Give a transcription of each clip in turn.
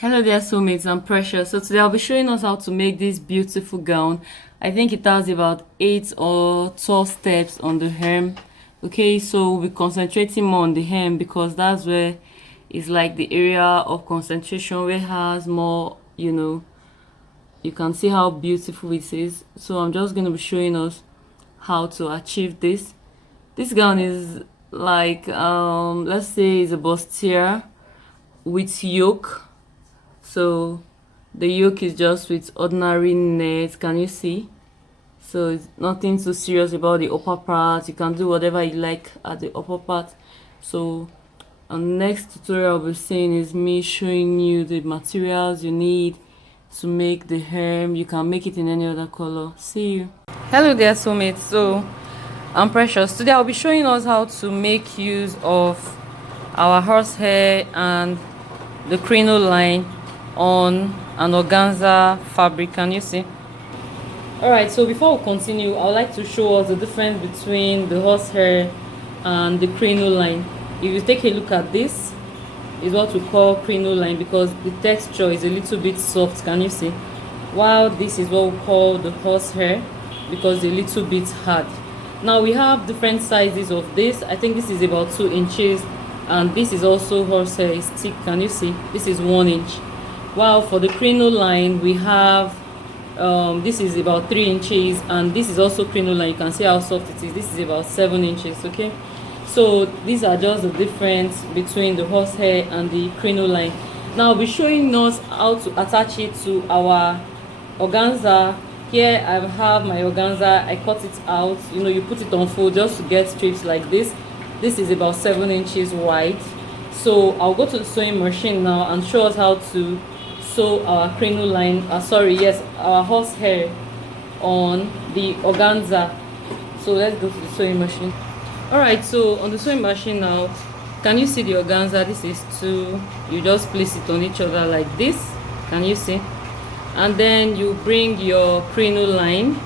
Hello there, soulmates. I'm Precious. So today I'll be showing us how to make this beautiful gown. I think it has about 8 or 12 steps on the hem. Okay, so we'll be concentrating more on the hem because that's where it's like the area of concentration where it has more, you can see how beautiful it is. So I'm just going to be showing us how to achieve this. This gown is like, let's say it's a bustier with yoke. So the yoke is just with ordinary net. Can you see? So it's nothing too serious about the upper part. You can do whatever you like at the upper part. So on the next tutorial I'll be saying is me showing you the materials you need to make the hem. You can make it in any other color. See you. Hello there, soulmates. So I'm Precious. Today I'll be showing us how to make use of our horsehair and the crinoline on an organza fabric. Can you see? Alright, so before we continue, I would like to show us the difference between the horsehair and the crinoline. If you take a look at this, is what we call crinoline because the texture is a little bit soft. Can you see? While this is what we call the horsehair because it's a little bit hard. Now we have different sizes of this. I think this is about 2 inches and this is also horsehair. It's thick. Can you see? This is 1 inch. While for the crinoline we have this is about 3 inches and this is also crinoline. You can see how soft it is. This is about 7 inches. Okay, so these are just the difference between the horsehair and the crinoline. Now I'll be showing us how to attach it to our organza. Here I have my organza. I cut it out. You put it on fold just to get strips like this. This is about 7 inches wide. So I'll go to the sewing machine now and show us how to sew our crinoline, our horsehair on the organza. So let's go to the sewing machine. Alright, so on the sewing machine now, can you see the organza? This is 2. You just place it on each other like this. Can you see? And then you bring your crinoline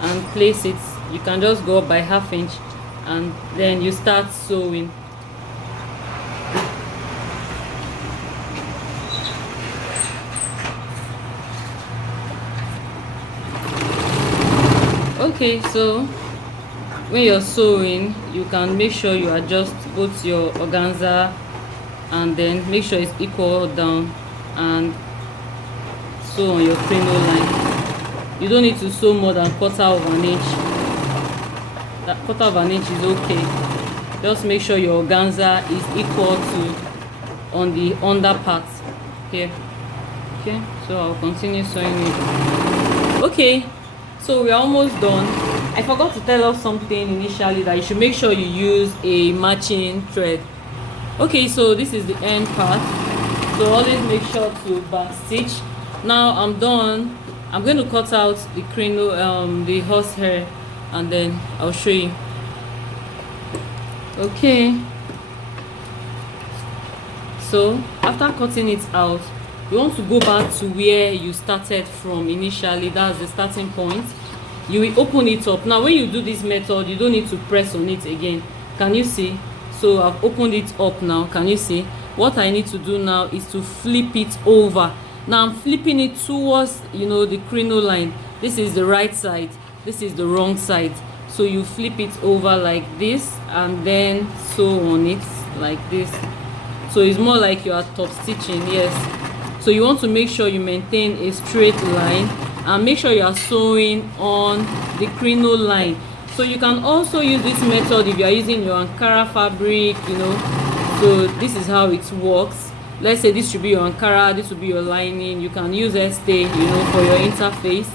and place it. You can just go up by ½ inch and then you start sewing. Okay, so when you're sewing, you can make sure you adjust both your organza and then make sure it's equal down and sew on your crinoline. You don't need to sew more than quarter of an inch. That quarter of an inch is okay. Just make sure your organza is equal to on the under part here. Okay, so I'll continue sewing it. Okay, so we're almost done. I forgot to tell us something initially, that you should make sure you use a matching thread. Okay, so this is the end part, so always make sure to back stitch. Now I'm done. I'm going to cut out the horsehair and then I'll show you. Okay, so after cutting it out, you want to go back to where you started from initially. That's the starting point. You will open it up. Now when you do this method, you don't need to press on it again. Can you see? So I've opened it up now. Can you see? What I need to do now is to flip it over. Now I'm flipping it towards the crinoline. This is the right side, this is the wrong side. So you flip it over like this and then sew on it like this. So it's more like you are top stitching. Yes, so you want to make sure you maintain a straight line and make sure you are sewing on the crinoline. So you can also use this method if you are using your Ankara fabric. So this is how it works. Let's say this should be your Ankara, this will be your lining. You can use stay for your interface.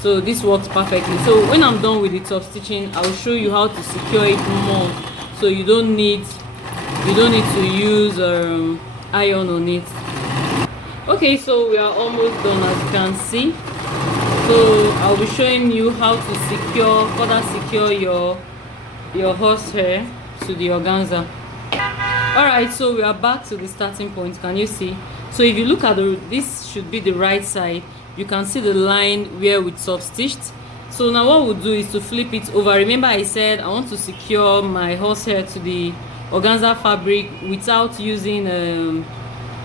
So this works perfectly. So when I'm done with the top stitching, I will show you how to secure it more, so you don't need to use iron on it. Okay, so we are almost done, as you can see. So I'll be showing you how to further secure your horsehair to the organza. Alright, so we are back to the starting point. Can you see? So if you look at this should be the right side. You can see the line where we top stitched. So now what we'll do is to flip it over. Remember I said I want to secure my horsehair to the organza fabric without using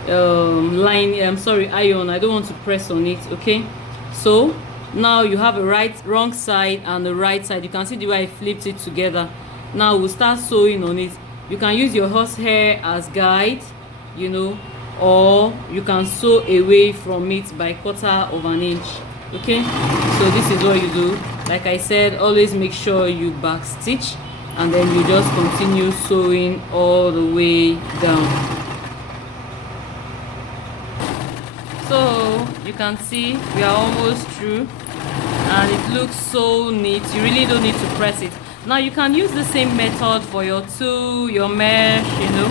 line, I'm sorry, iron. I don't want to press on it. Okay, so now you have a wrong side and the right side. You can see the way I flipped it together. Now we'll start sewing on it. You can use your horsehair as guide, you know, or you can sew away from it by 1/4 of an inch. Okay, so this is what you do. Like I said, always make sure you back stitch, and then you just continue sewing all the way down. So you can see we are almost through, and it looks so neat. You really don't need to press it. Now you can use the same method for your tulle, your mesh, you know.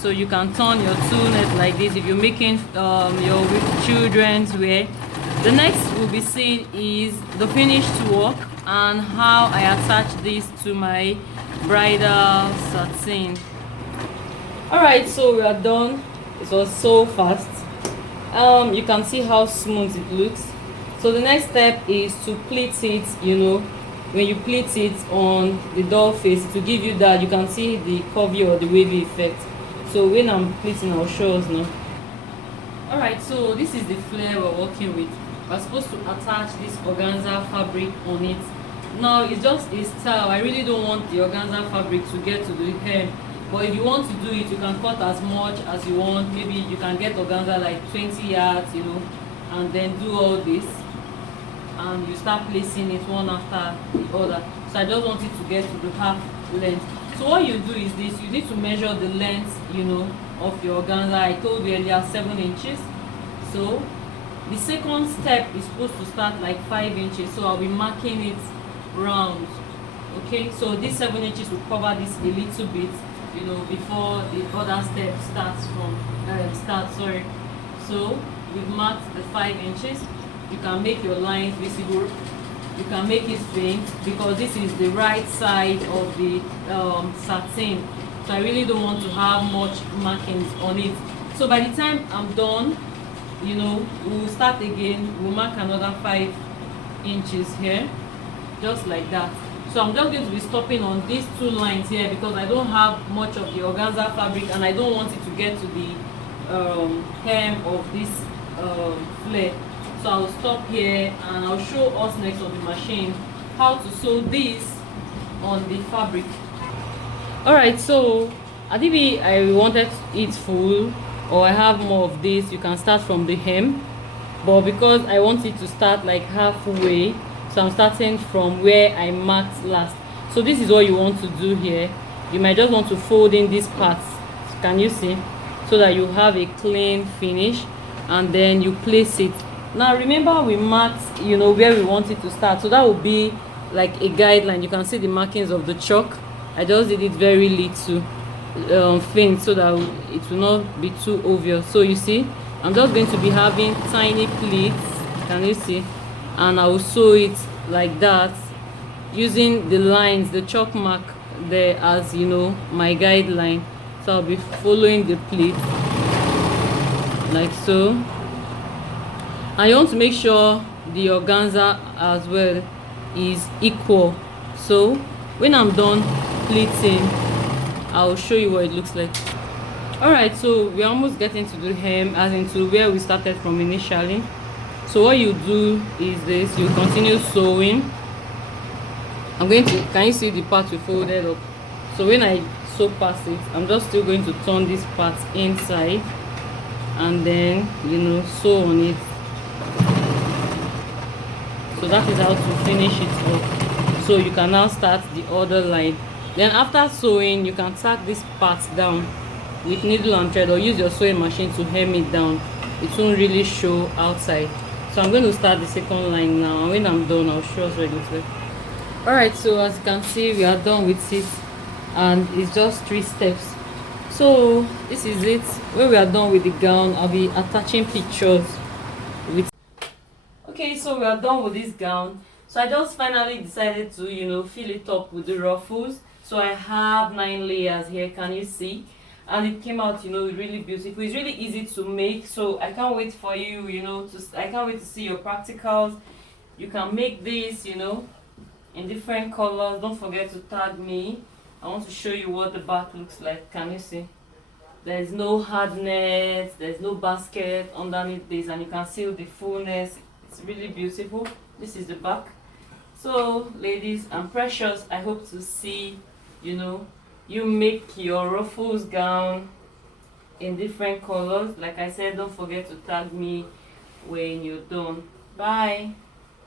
So you can turn your tulle net like this if you're making your children's wear. The next we'll be seeing is the finished work and how I attach this to my bridal satin. Alright, so we are done. It was so fast. You can see how smooth it looks. So the next step is to pleat it, you know. When you pleat it on the doll face, it will give you that. You can see the curvy or the wavy effect. So when I'm pleating, I'll show us now. Alright, so this is the flare we're working with. We're supposed to attach this organza fabric on it. Now it's just a style. I really don't want the organza fabric to get to the hem, but if you want to do it, you can cut as much as you want. Maybe you can get organza like 20 yards, you know, and then do all this, and you start placing it one after the other. So I just want it to get to the half length. So what you do is this: you need to measure the length, you know, of your organza. I told you earlier 7 inches. So the second step is supposed to start like 5 inches. So I'll be marking it round. Okay, so this 7 inches will cover this a little bit, you know, before the other step starts from sorry. So we've marked the 5 inches. You can make your lines visible. You can make it faint because this is the right side of the satin. So I really don't want to have much markings on it. So by the time I'm done, you know, we'll start again. We'll mark another 5 inches here, just like that. So I'm just going to be stopping on these 2 lines here because I don't have much of the organza fabric and I don't want it to get to the hem of this flare. So I'll stop here and I'll show us next on the machine how to sew this on the fabric. Alright, so maybe I wanted it full, or I have more of this. You can start from the hem, but because I want it to start like halfway, so I'm starting from where I marked last. So this is what you want to do here. You might just want to fold in these parts, can you see, so that you have a clean finish, and then you place it. Now remember we marked, you know, where we want it to start, so that will be like a guideline. You can see the markings of the chalk. I just did it very little faint so that it will not be too obvious. So you see, I'm just going to be having tiny pleats, can you see, and I will sew it like that using the lines, the chalk mark there as, you know, my guideline. So I'll be following the pleat like so. And you want to make sure the organza as well is equal. So when I'm done pleating, I'll show you what it looks like. Alright, so we're almost getting to the hem, as into where we started from initially. So what you do is this: you continue sewing. I'm going to, can you see the part we folded up? So when I sew past it, I'm just still going to turn this part inside and then, you know, sew on it. So that is how to finish it off. So you can now start the other line. Then after sewing, you can tack this part down with needle and thread, or use your sewing machine to hem it down. It won't really show outside. So I'm going to start the second line now, and when I'm done, I'll show us what it looks like. Alright, so as you can see, we are done with it, and it's just 3 steps. So this is it. When we are done with the gown, I'll be attaching pictures with. Okay, so we are done with this gown. So I just finally decided to, you know, fill it up with the ruffles. So I have 9 layers here, can you see? And it came out, you know, really beautiful. It's really easy to make, so I can't wait for you, you know, I can't wait to see your practicals. You can make this, you know, in different colors. Don't forget to tag me. I want to show you what the back looks like. Can you see? There's no hardness, there's no basket underneath this, and you can see the fullness. It's really beautiful. This is the back. So ladies and precious, I hope to see, you know, you make your ruffles gown in different colors. Like I said, don't forget to tag me when you're done. Bye.